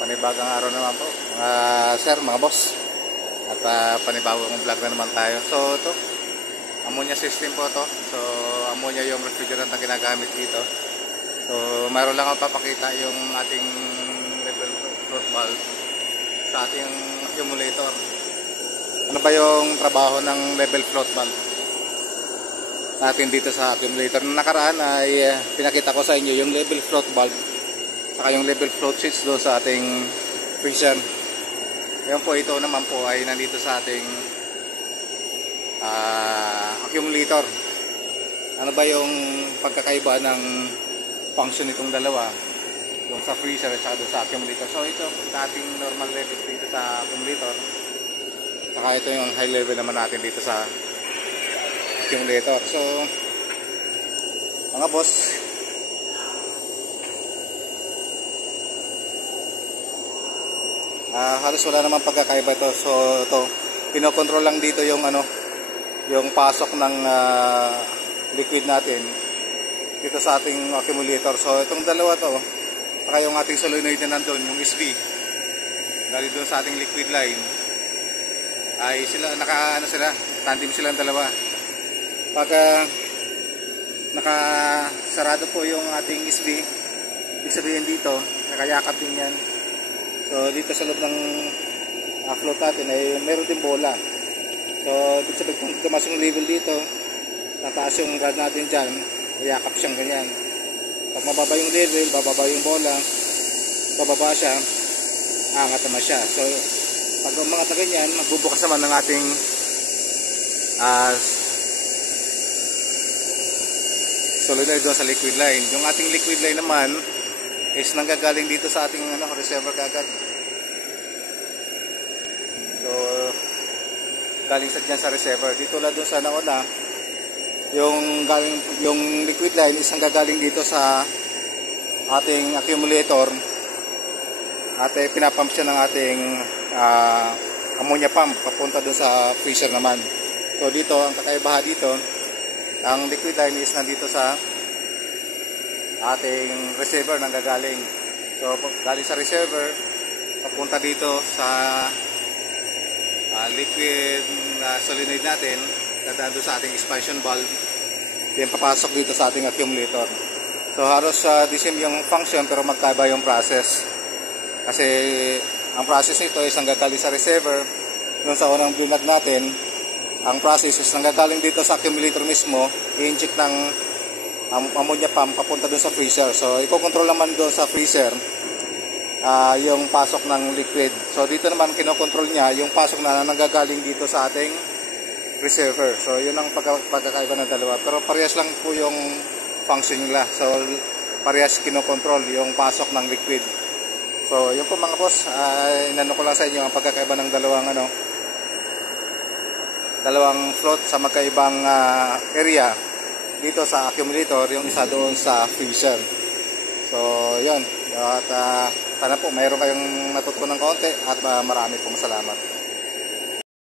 Panibagong araw naman po mga sir, mga boss. At panibagong vlog na naman tayo. So ito, ammonia system po to. So ammonia yung refrigerant na ginagamit dito. So mayroon lang ako papakita yung ating level float valve sa ating accumulator. Ano ba yung trabaho ng level float valve natin dito sa accumulator? Na nakaraan ay pinakita ko sa inyo yung level float valve saka yung level float switch doon sa ating freezer. Ngayon po, ito naman po ay nandito sa ating accumulator. Ano ba yung pagkakaiba ng function nitong dalawa, yung sa freezer at saka doon sa accumulator? So ito sa ating normal level dito sa accumulator, saka ito yung high level naman natin dito sa accumulator. So mga boss, halos wala namang pagkakaiba ito. So ito, pinokontrol lang dito yung yung pasok ng liquid natin dito sa ating accumulator. So itong dalawa to, saka yung ating solenoid na nandun, yung SV galing doon sa ating liquid line, ay sila sila tandem silang dalawa. Pag nakasarado po yung ating SV, ibig sabihin dito nakayakap din yan. So dito sa loob ng float natin ay meron din bola. So ibig sabihin kung tumaas yung level dito, tataas yung rod natin dyan, yakap siyang ganyan. Pag mababa yung level, bababa yung bola, bababa siya, angat naman siya. So pag umangat na ganyan, magbubukas naman ng ating solenoid doon sa liquid line. Yung ating liquid line naman is nanggagaling dito sa ating reservoir kagad. So galing sa dyan sa reservoir. Dito lang doon sa nauna, yung liquid line is nanggagaling dito sa ating accumulator at pinapump siya ng ating ammonia pump papunta doon sa freezer naman. So dito, ang kakaibahan dito, ang liquid line is nandito sa ating reservoir nanggagaling. So galing sa reservoir papunta dito sa liquid solenoid natin, dadaan sa ating expansion valve, then papasok dito sa ating accumulator. So halos the same yung function pero magkaiba yung process. Kasi ang process nito is nanggagaling sa reservoir. Yung sa unang binag natin, ang process is nanggagaling dito sa accumulator mismo, i-inject ng ammonia pump papunta doon sa freezer. So iko-control naman doon sa freezer yung pasok ng liquid. So dito naman kinokontrol niya yung pasok na nanggagaling dito sa ating reservoir. So yun ang pagkakaiba ng dalawa. Pero parehas lang po yung function nila. So parehas kinokontrol yung pasok ng liquid. So yun po mga boss, inano ko lang sa inyo ang pagkakaiba ng dalawang float sa magkaibang area dito sa accumulator, yung isa doon sa freezer. So yun, at sana po mayroon kayong natutunan konti at marami pong salamat.